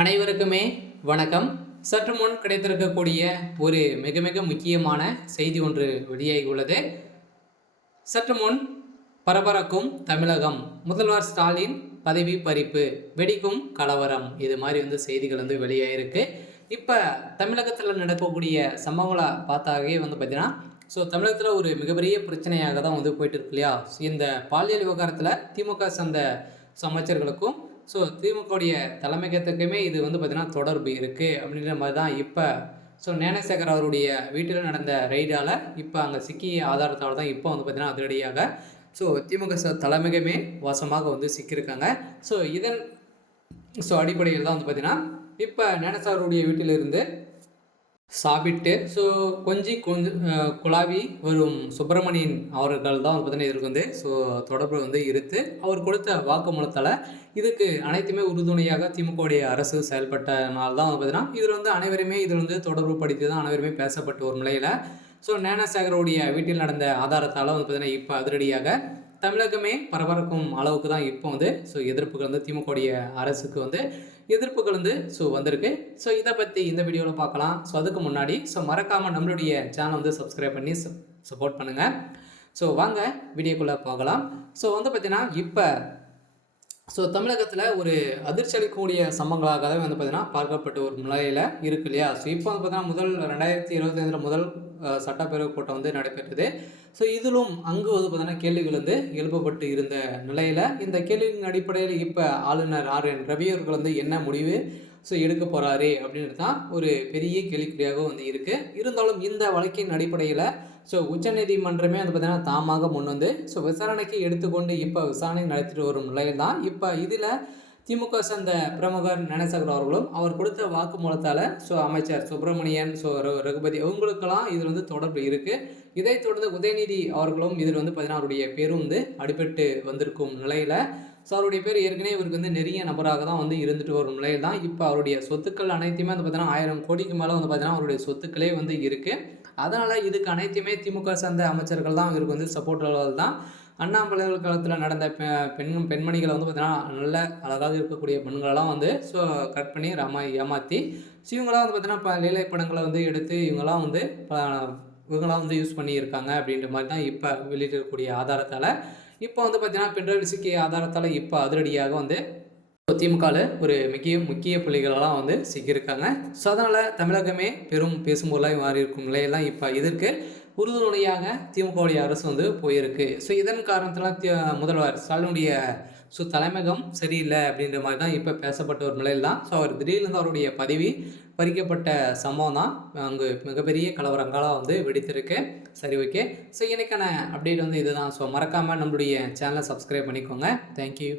அனைவருக்குமே வணக்கம். சற்று முன் கிடைத்திருக்கக்கூடிய ஒரு மிக மிக முக்கியமான செய்தி ஒன்று வெளியாகி உள்ளது. சற்று முன் பரபரக்கும் தமிழகம், முதல்வர் ஸ்டாலின் பதவி பறிப்பு, வெடிக்கும் கலவரம், இது மாதிரி செய்திகள் வெளியாகிருக்கு. இப்போ தமிழகத்தில் நடக்கக்கூடிய சம்பவங்களை பார்த்தாவே பார்த்தீங்கன்னா, தமிழகத்தில் ஒரு மிகப்பெரிய பிரச்சனையாக தான் போயிட்டு இருக்கு இல்லையா. இந்த பாலியல் விவகாரத்தில் திமுக சார்ந்த அமைச்சர்களுக்கும் திமுகவுடைய தலைமைக்கத்துக்குமே இது பார்த்தீங்கன்னா தொடர்பு இருக்குது அப்படின்ற மாதிரி தான் இப்போ ஞானசேகர் அவருடைய வீட்டில் நடந்த ரெய்டால் இப்போ அங்கே சிக்கிய ஆதாரத்தால் தான் இப்போ பார்த்தீங்கன்னா அதிரடியாக திமுக தலைமைக்குமே வாசமாக சிக்கியிருக்காங்க. இதன் அடிப்படையில் தான் பார்த்தீங்கன்னா இப்போ ஞானசேகருடைய வீட்டிலிருந்து சாப்பிட்டு கொஞ்சம் குழாவி வரும் சுப்பிரமணியன் அவர்கள் தான் பார்த்தீங்கன்னா இதற்கு தொடர்பு இருத்து அவர் கொடுத்த வாக்குமூலத்தால் இதுக்கு அனைத்துமே உறுதுணையாக திமுகவுடைய அரசு செயல்பட்டனால தான் பார்த்தீங்கன்னா இதில் அனைவருமே இதில் தொடர்பு படுத்தி தான் அனைவருமே பேசப்பட்ட ஒரு நிலையில் ஞானசேகருடைய வீட்டில் நடந்த ஆதாரத்தால் பார்த்தீங்கன்னா இப்போ அதிரடியாக தமிழகமே பரபரக்கும் அளவுக்கு தான் இப்போ எதிர்ப்புகள் திமுகவுடைய அரசுக்கு எதிர்ப்புகள் வந்திருக்கு. இதை பற்றி இந்த வீடியோவில் பார்க்கலாம். அதுக்கு முன்னாடி மறக்காமல் நம்மளுடைய சேனல் சப்ஸ்கிரைப் பண்ணி சப்போர்ட் பண்ணுங்கள். வாங்க வீடியோக்குள்ளே பார்க்கலாம். பார்த்தீங்கன்னா இப்போ தமிழகத்தில் ஒரு அதிர்ச்சி அளிக்கக்கூடிய சம்பவங்களாகவே பார்த்தீங்கன்னா பார்க்கப்பட்ட ஒரு நிலையில் இருக்கு இல்லையா. இப்போ பார்த்தீங்கன்னா 2025 முதல் சட்டப்பேரவை கூட்டம் நடைபெற்றது. இதிலும் அங்கு பார்த்தீங்கன்னா கேள்விகள் எழுப்பப்பட்டு இருந்த நிலையில் இந்த கேள்வியின் அடிப்படையில் இப்போ ஆளுநர் RN ரவி அவர்கள் என்ன முடிவு எடுக்க போகிறாரு அப்படின்றது தான் ஒரு பெரிய கேள்விக்குறியாக இருக்குது. இருந்தாலும் இந்த வழக்கின் அடிப்படையில் உச்சநீதிமன்றமே பார்த்தீங்கன்னா தாமாக முன் விசாரணைக்கு எடுத்துக்கொண்டு இப்போ விசாரணை நடத்திட்டு வரும் நிலையில் தான் இப்போ இதில் திமுக சேர்ந்த பிரமுகர் ஞானசேகர் அவர்களும் அவர் கொடுத்த வாக்குமூலத்தால் அமைச்சர் சுப்பிரமணியன் ரகுபதி அவங்களுக்கெல்லாம் இதில் தொடர்பு இருக்குது. இதைத் தொடர்ந்து உதயநிதி அவர்களும் இதில் பார்த்தீங்கன்னா அவருடைய பேரும் அடிபட்டு வந்திருக்கும் நிலையில் அவருடைய பேர் ஏற்கனவே இவருக்கு நெருங்கிய நபராக தான் இருந்துட்டு வரும் நிலையில் தான் இப்போ அவருடைய சொத்துக்கள் அனைத்துமே பார்த்தீங்கன்னா 1000 கோடிக்கு மேலே பார்த்தீங்கன்னா அவருடைய சொத்துக்களே இருக்குது. அதனால் இதுக்கு அனைத்துமே திமுக சார்ந்த அமைச்சர்கள் தான் இவருக்கு சப்போர்ட்டாளர்கள் தான். அண்ணாமலை காலத்தில் நடந்த பெண்மணிகளை பார்த்தீங்கன்னா நல்ல அழகாக இருக்கக்கூடிய பெண்களெல்லாம் கட் பண்ணி ஏமாற்றி இவங்களாம் பார்த்தீங்கன்னா இப்போ லீலை படங்களை எடுத்து இவங்களாம் யூஸ் பண்ணியிருக்காங்க அப்படின்ற மாதிரி தான் இப்போ வெளியிட்டிருக்கக்கூடிய ஆதாரத்தால் இப்போ பார்த்தீங்கன்னா பெண்கள் சிக்கிய ஆதாரத்தால் இப்போ அதிரடியாக திமுகவில் ஒரு முக்கிய புள்ளிகளெல்லாம் சிக்கியிருக்காங்க. அதனால் தமிழகமே பெரும் பேசும்பொருளாக மாறி இருக்கும் நிலையெல்லாம் இப்போ இதற்கு உறுதுணையாக திமுகவுடைய அரசு போயிருக்கு. இதன் காரணத்தில் முதல்வர் ஸ்டாலினுடைய தலைமையகம் சரியில்லை அப்படின்ற மாதிரி தான் இப்போ பேசப்பட்ட ஒரு நிலையில் தான் அவர் திடீர்னு அவருடைய பதவி பறிக்கப்பட்ட சம்பவம் தான் அங்கு மிகப்பெரிய கலவரங்களாக வெடித்திருக்கு. சரி, ஓகே. இன்னைக்கான அப்டேட் இதுதான். மறக்காமல் நம்மளுடைய சேனலை சப்ஸ்கிரைப் பண்ணிக்கோங்க. தேங்க்யூ.